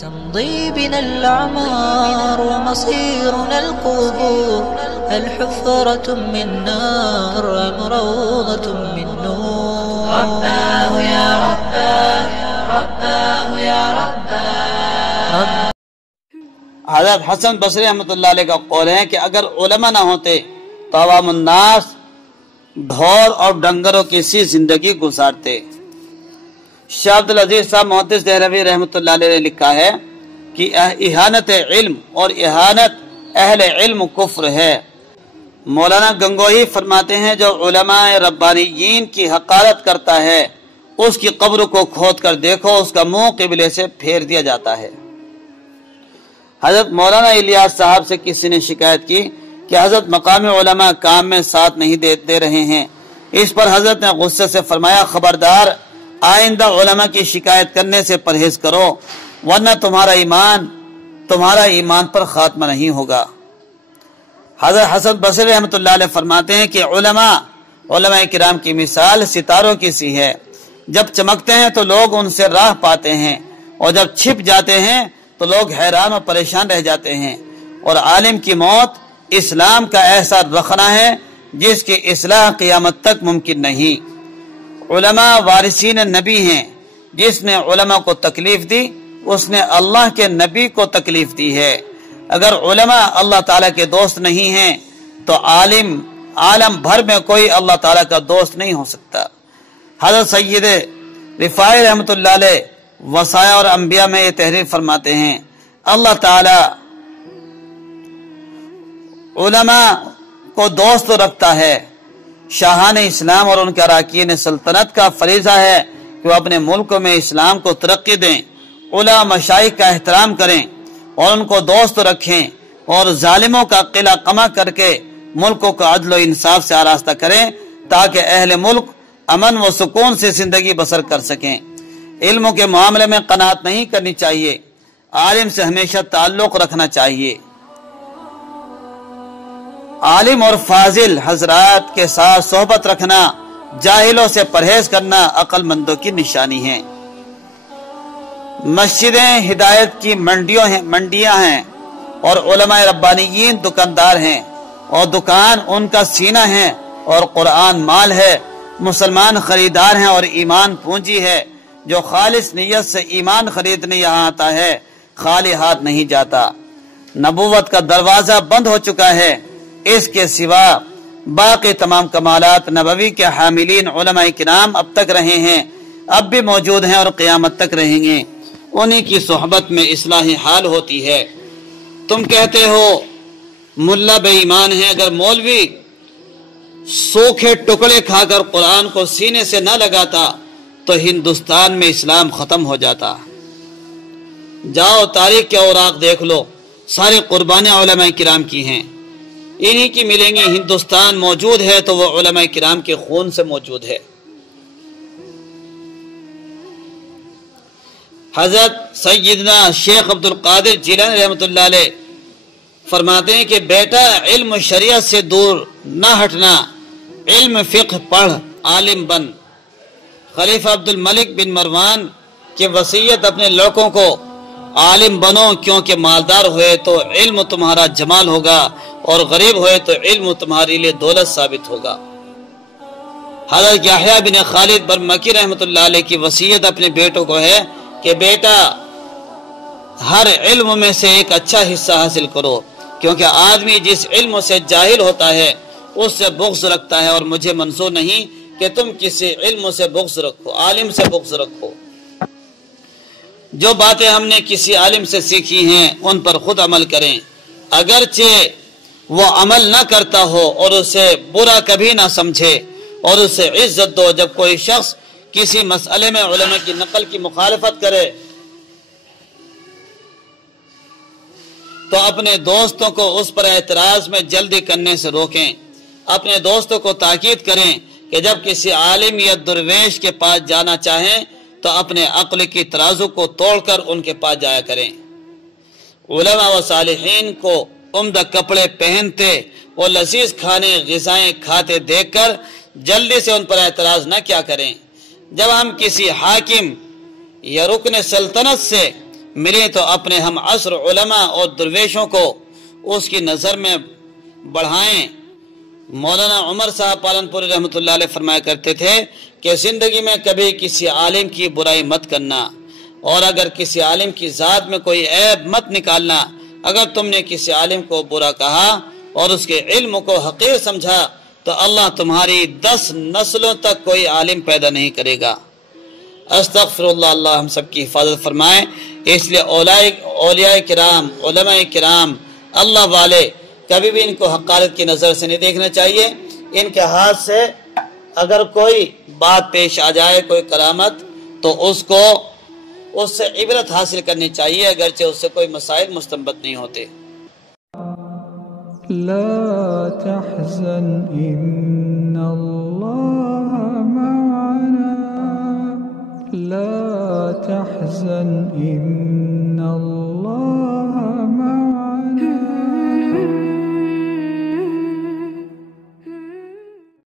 تمضي بنا الأعمار ومصيرنا القبور، الحفرة من نار أم روضة من نور. رباه يا رباه، رباه يا رباه. حضرت حسن بصری رحمۃ اللہ علیہ کا قول ہے کہ اگر علماء نہ ہوتے تو عوام الناس ڈھور اور ڈنگروں کی سی زندگی گزارتے۔ شاہ عبدالعزیز صاحب محدث دہلوی رحمۃ اللہ علیہ نے لکھا ہے کہ اہانت علم اور اہانت اہل علم کفر ہے۔ مولانا گنگوہی فرماتے ہیں جو علماء ربانیین کی حقارت کرتا ہے اس کی قبر کو کھود کر دیکھو، اس کا منہ قبلے سے پھیر دیا جاتا ہے۔ حضرت مولانا الیاس صاحب سے کسی نے شکایت کی کہ حضرت مقامی علماء کام میں ساتھ نہیں دے رہے ہیں۔ اس پر حضرت نے غصے سے فرمایا خبردار، آئندہ علماء کی شکایت کرنے سے پرہیز کرو ورنہ تمہارا ایمان پر خاتمہ نہیں ہوگا۔ حضرت حسن بصری رحمۃ اللہ علیہ فرماتے ہیں کہ علماء کرام کی مثال ستاروں کی سی ہے، جب چمکتے ہیں تو لوگ ان سے راہ پاتے ہیں اور جب چھپ جاتے ہیں تو لوگ حیران اور پریشان رہ جاتے ہیں۔ اور عالم کی موت اسلام کا ایسا رخنہ ہے جس کی اصلاح قیامت تک ممکن نہیں۔ علماء وارثین نبی ہیں، جس نے علماء کو تکلیف دی اس نے اللہ کے نبی کو تکلیف دی ہے۔ اگر علماء اللہ تعالیٰ کے دوست نہیں ہیں تو عالم بھر میں کوئی اللہ تعالیٰ کا دوست نہیں ہو سکتا۔ حضرت سید رفاعی رحمۃ اللہ علیہ وصایا اور انبیاء میں یہ تحریر فرماتے ہیں اللہ تعالی علماء کو دوست رکھتا ہے۔ شاہان اسلام اور ان کے اراکین سلطنت کا فریضہ ہے کہ وہ اپنے ملک میں اسلام کو ترقی دیں، علماء مشائخ کا احترام کریں اور ان کو دوست رکھیں اور ظالموں کا قلعہ قمع کر کے ملکوں کو عدل و انصاف سے آراستہ کریں تاکہ اہل ملک امن و سکون سے زندگی بسر کر سکیں۔ علموں کے معاملے میں قناعت نہیں کرنی چاہیے، عالم سے ہمیشہ تعلق رکھنا چاہیے۔ عالم اور فاضل حضرات کے ساتھ صحبت رکھنا، جاہلوں سے پرہیز کرنا عقل مندوں کی نشانی ہے۔ مسجدیں ہدایت کی منڈیاں ہیں اور علماء ربانیین دکاندار ہیں، اور دکان ان کا سینہ ہے اور قرآن مال ہے۔ مسلمان خریدار ہیں اور ایمان پونجی ہے۔ جو خالص نیت سے ایمان خریدنے یہاں آتا ہے خالی ہاتھ نہیں جاتا۔ نبوت کا دروازہ بند ہو چکا ہے، اس کے سوا باقی تمام کمالات نبوی کے حاملین علماء کرام اب تک رہے ہیں، اب بھی موجود ہیں اور قیامت تک رہیں گے۔ انہی کی صحبت میں اصلاح حال ہوتی ہے۔ تم کہتے ہو ملا بے ایمان ہے، اگر مولوی سوکھے ٹکڑے کھا کر قرآن کو سینے سے نہ لگاتا تو ہندوستان میں اسلام ختم ہو جاتا۔ جاؤ تاریخ کے اوراق دیکھ لو، ساری قربانیاں علماء کرام کی ہیں، انہی کی ملیں گی۔ ہندوستان موجود ہے تو وہ علماء کرام کے خون سے موجود ہے۔ حضرت سیدنا شیخ عبدالقادر جیلانی رحمۃ اللہ علیہ فرماتے ہیں کہ بیٹا علم شریعت سے دور نہ ہٹنا، علم فقہ پڑھ عالم بن۔ خلیفہ عبدالملک بن مروان کی وصیت اپنے لڑکوں کو عالم بنو کیونکہ مالدار ہوئے تو علم تمہارا جمال ہوگا اور غریب ہوئے تو علم تمہارے لیے دولت ثابت ہوگا۔ حضرت یحییٰ بن خالد برمکی رحمۃ اللہ علیہ کی وصیت اپنے بیٹوں کو ہے کہ بیٹا ہر علم میں سے ایک اچھا حصہ حاصل کرو، کیونکہ آدمی جس علم سے جاہل ہوتا ہے اس سے بغض رکھتا ہے، اور مجھے منظور نہیں کہ تم کسی علم سے بغض رکھو، عالم سے بغض رکھو۔ جو باتیں ہم نے کسی عالم سے سیکھی ہیں ان پر خود عمل کریں، اگرچہ وہ عمل نہ کرتا ہو، اور اسے برا کبھی نہ سمجھے اور اسے عزت دو۔ جب کوئی شخص کسی مسئلے میں علماء کی نقل کی مخالفت کرے تو اپنے دوستوں کو اس پر اعتراض میں جلدی کرنے سے روکیں۔ اپنے دوستوں کو تاکید کریں کہ جب کسی عالم یا درویش کے پاس جانا چاہیں تو اپنے عقل کی ترازو کو توڑ کر ان کے پاس جایا کریں۔ علماء و صالحین کو عمدہ کپڑے پہنتے اور لذیذ کھانے غذائیں کھاتے دیکھ کر جلدی سے ان پر اعتراض نہ کیا کریں۔ جب ہم کسی حاکم یا رکن سلطنت سے ملے تو اپنے ہم عصر علماء اور درویشوں کو اس کی نظر میں بڑھائیں۔ مولانا عمر صاحب پالن پوری رحمۃ اللہ علیہ فرمایا کرتے تھے کہ زندگی میں کبھی کسی عالم کی برائی مت کرنا، اور اگر کسی عالم کی ذات میں کوئی عیب مت نکالنا۔ اگر تم نے کسی عالم کو برا کہا اور اس کے علم کو حقیر سمجھا تو اللہ تمہاری 10 نسلوں تک کوئی عالم پیدا نہیں کرے گا۔ استغفر اللہ، اللہ ہم سب کی حفاظت فرمائے۔ اس لیے اولیاء کرام، علماء کرام، اللہ والے، کبھی بھی ان کو حقارت کی نظر سے نہیں دیکھنا چاہیے۔ ان کے ہاتھ سے اگر کوئی بات پیش آ جائے، کوئی کرامت، تو اس سے عبرت حاصل کرنی چاہیے، اگرچہ اس سے کوئی مسائل مستنبط نہیں ہوتے۔ لا تحزن ان اللہ معنا، لا تحزن ان